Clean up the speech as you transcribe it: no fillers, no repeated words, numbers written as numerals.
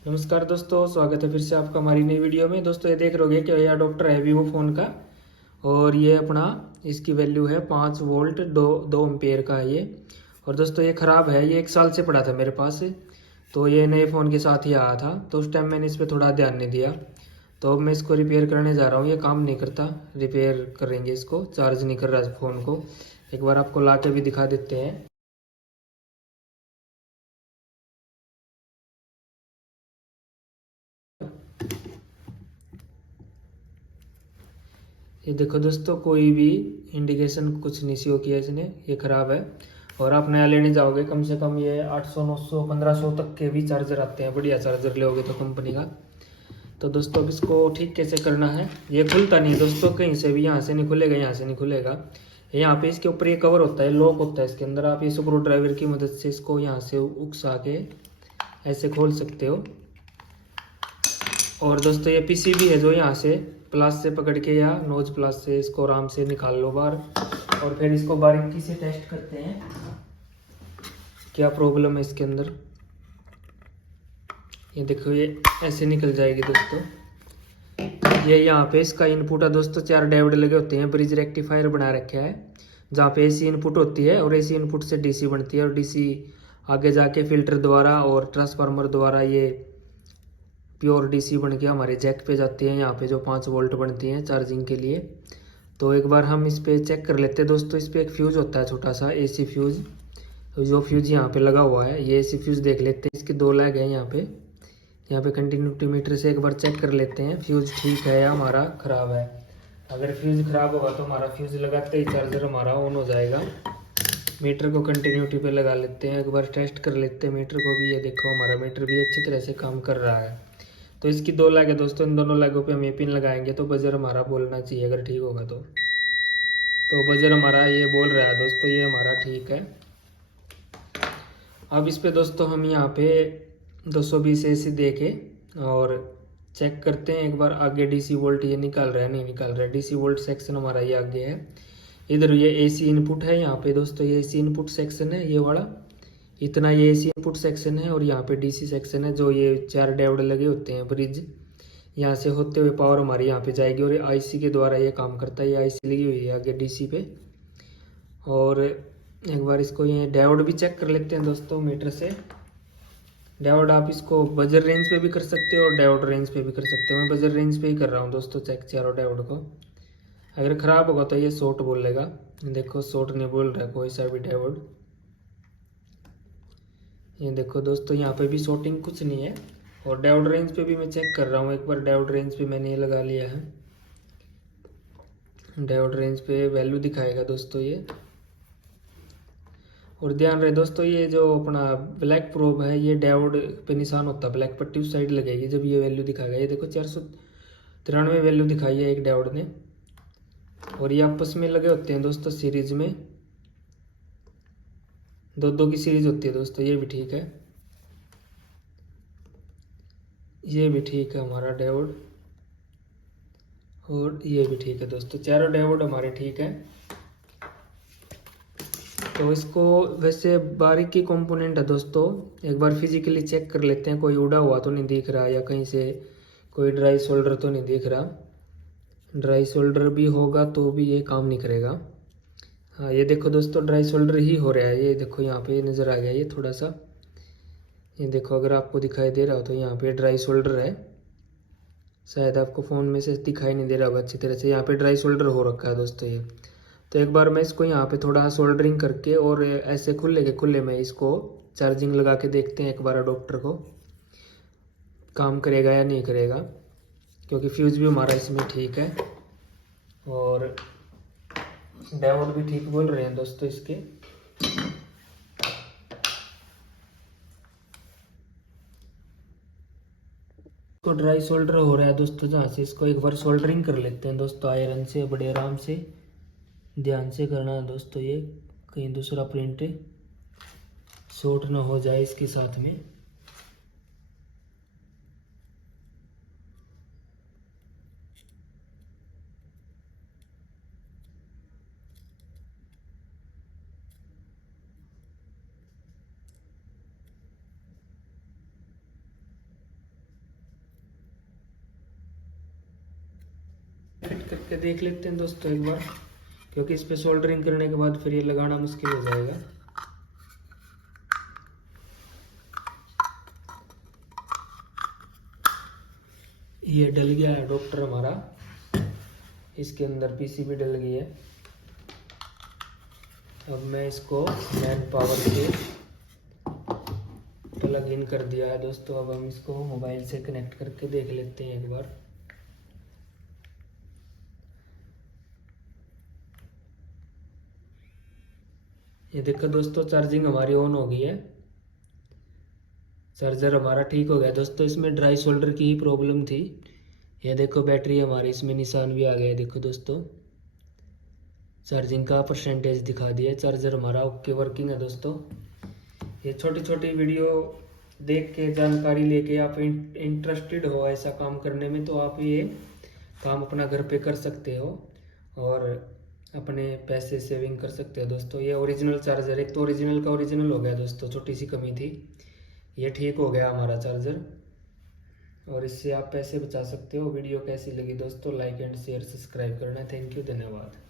नमस्कार दोस्तों, स्वागत है फिर से आपका हमारी नई वीडियो में। दोस्तों ये देख रहे होगे कि यह अडोप्टर है वीवो फ़ोन का, और ये अपना इसकी वैल्यू है 5 वोल्ट 2 एम्पेयर का है ये। और दोस्तों ये ख़राब है, ये 1 साल से पड़ा था मेरे पास। तो ये नए फ़ोन के साथ ही आया था, तो उस टाइम मैंने इस पर थोड़ा ध्यान नहीं दिया। तो अब मैं इसको रिपेयर करने जा रहा हूँ। ये काम नहीं करता, रिपेयर करेंगे इसको, चार्ज नहीं कर रहा फ़ोन को। एक बार आपको ला के भी दिखा देते हैं। ये देखो दोस्तों, कोई भी इंडिकेशन कुछ नहीं शो किया इसने, ये ख़राब है। और आप नया लेने जाओगे, कम से कम ये 800 900 1500 तक के भी चार्जर आते हैं, बढ़िया चार्जर लोगे तो कंपनी का। तो दोस्तों अब इसको ठीक कैसे करना है, ये खुलता नहीं है दोस्तों कहीं से भी, यहाँ से नहीं खुलेगा, यहाँ से नहीं खुलेगा। यहाँ पे इसके ऊपर ये कवर होता है, लॉक होता है इसके अंदर। आप ये स्क्रू ड्राइवर की मदद से इसको यहाँ से उकसा के ऐसे खोल सकते हो। और दोस्तों ये पीसीबी है जो यहाँ से प्लस से पकड़ के या नोज प्लस से इसको आराम से निकाल लो बाहर। और फिर इसको बारीकी से टेस्ट करते हैं क्या प्रॉब्लम है इसके अंदर। ये देखो, ये ऐसे निकल जाएगी दोस्तों। ये यहाँ पे इसका इनपुट है दोस्तों, 4 डायोड लगे होते हैं, ब्रिज रेक्टिफायर बना रखा है, जहाँ पे एसी इनपुट होती है और एसी इनपुट से डीसी बनती है, और डीसी आगे जाके फिल्टर द्वारा और ट्रांसफार्मर द्वारा ये प्योर डीसी बन के हमारे जैक पे जाती है, यहाँ पे जो 5 वोल्ट बनती हैं चार्जिंग के लिए। तो एक बार हम इस पे चेक कर लेते हैं दोस्तों। इस पे एक फ्यूज़ होता है छोटा सा एसी फ्यूज़, तो जो फ्यूज़ यहाँ पे लगा हुआ है, ये एसी फ्यूज़ देख लेते हैं। इसके 2 लैग हैं यहाँ पे कंटिन्यूटी मीटर से एक बार चेक कर लेते हैं फ्यूज़ ठीक है या हमारा ख़राब है। अगर फ्यूज़ ख़राब होगा तो हमारा फ्यूज़ लगाते ही चार्जर हमारा ऑन हो जाएगा। मीटर को कंटिन्यूटी पे लगा लेते हैं, एक बार टेस्ट कर लेते हैं मीटर को भी। ये देखो, हमारा मीटर भी अच्छी तरह से काम कर रहा है। तो इसकी 2 लैग है दोस्तों, इन दोनों लैगों पे हम ये पिन लगाएंगे तो बजर हमारा बोलना चाहिए, अगर ठीक होगा तो बजर हमारा ये बोल रहा है दोस्तों, ये हमारा ठीक है। अब इस पे दोस्तों हम यहाँ पे 220 एसी दे के और चेक करते हैं एक बार आगे डीसी वोल्ट ये निकाल रहा है नहीं निकाल रहा है। डीसी वोल्ट सेक्शन हमारा ये आगे है, इधर ये एसी इनपुट है यहाँ पे दोस्तों, ये एसी इनपुट सेक्शन है ये वाला, इतना ये एसी इनपुट सेक्शन है। और यहाँ पे डीसी सेक्शन है, जो ये 4 डायोड लगे होते हैं ब्रिज, यहाँ से होते हुए पावर हमारी यहाँ पे जाएगी और आईसी के द्वारा ये काम करता है। ये आईसी लगी हुई है आगे डीसी पे। और एक बार इसको ये डायोड भी चेक कर लेते हैं दोस्तों मीटर से। डायोड आप इसको बजर रेंज पे भी कर सकते हो और डायोड रेंज पे भी कर सकते हो। मैं बजर रेंज पे ही कर रहा हूँ दोस्तों चेक चारों डायोड को। अगर ख़राब होगा तो ये शॉर्ट बोलेगा। देखो, शॉर्ट नहीं बोल रहा है कोई सा भी डायोड। ये देखो दोस्तों, यहाँ पे भी शॉर्टिंग कुछ नहीं है। और डायोड रेंज पे भी मैं चेक कर रहा हूँ एक बार, डायोड रेंज पे मैंने ये लगा लिया है। डायोड रेंज पे वैल्यू दिखाएगा दोस्तों ये। और ध्यान रहे दोस्तों, ये जो अपना ब्लैक प्रोब है, ये डायोड पे निशान होता है, ब्लैक पट्टी उस साइड लगेगी जब ये वैल्यू दिखाएगा। ये देखो 493 वैल्यू दिखाई है एक डायोड ने। और ये आपस में लगे होते हैं दोस्तों सीरीज में, 2 की सीरीज होती है दोस्तों। ये भी ठीक है, ये भी ठीक है हमारा डायोड, और ये भी ठीक है दोस्तों, चारों डायोड हमारे ठीक है। तो इसको वैसे बारीकी कंपोनेंट है दोस्तों, एक बार फिजिकली चेक कर लेते हैं, कोई उड़ा हुआ तो नहीं दिख रहा, या कहीं से कोई ड्राई शोल्डर तो नहीं दिख रहा। ड्राई शोल्डर भी होगा तो भी ये काम नहीं करेगा। हाँ, ये देखो दोस्तों, ड्राई शोल्डर ही हो रहा है। ये देखो यहाँ पे नज़र आ गया ये थोड़ा सा, ये देखो अगर आपको दिखाई दे रहा हो तो यहाँ पे ड्राई शोल्डर है। शायद आपको फ़ोन में से दिखाई नहीं दे रहा होगा अच्छी तरह से, यहाँ पे ड्राई शोल्डर हो रखा है दोस्तों ये। तो एक बार मैं इसको यहाँ पे थोड़ा सोल्डरिंग करके और ऐसे खुले के खुले में इसको चार्जिंग लगा के देखते हैं एक बार अडोप्टर को, काम करेगा या नहीं करेगा। क्योंकि फ्यूज़ भी हमारा इसमें ठीक है और डायोड भी ठीक बोल रहे हैं दोस्तों इसके। तो ड्राई सोल्डर हो रहा है दोस्तों, जहाँ से इसको एक बार सोल्डरिंग कर लेते हैं दोस्तों आयरन से, बड़े आराम से ध्यान से करना है दोस्तों, ये कहीं दूसरा प्रिंट शॉर्ट ना हो जाए इसके साथ में। करके देख लेते हैं दोस्तों एक बार, क्योंकि इस पे सोल्डरिंग करने के बाद फिर ये लगाना मुश्किल हो जाएगा। ये डल गया है डॉक्टर हमारा, इसके अंदर पीसीबी डल गई है। अब मैं इसको मैन पावर से प्लग इन कर दिया है दोस्तों। अब हम इसको मोबाइल से कनेक्ट करके देख लेते हैं एक बार। ये देखो दोस्तों, चार्जिंग हमारी ऑन हो गई है, चार्जर हमारा ठीक हो गया दोस्तों। इसमें ड्राई शोल्डर की ही प्रॉब्लम थी। ये देखो बैटरी हमारी इसमें निशान भी आ गया, देखो दोस्तों चार्जिंग का परसेंटेज दिखा दिया। चार्जर हमारा ओके वर्किंग है दोस्तों। ये छोटी छोटी वीडियो देख के जानकारी लेके आप इंटरेस्टेड हो ऐसा काम करने में, तो आप ये काम अपना घर पे कर सकते हो और अपने पैसे सेविंग कर सकते हो दोस्तों। ये ओरिजिनल चार्जर, एक तो ओरिजिनल का ओरिजिनल हो गया दोस्तों, छोटी सी कमी थी, ये ठीक हो गया हमारा चार्जर और इससे आप पैसे बचा सकते हो। वीडियो कैसी लगी दोस्तों, लाइक एंड शेयर सब्सक्राइब करना। थैंक यू, धन्यवाद।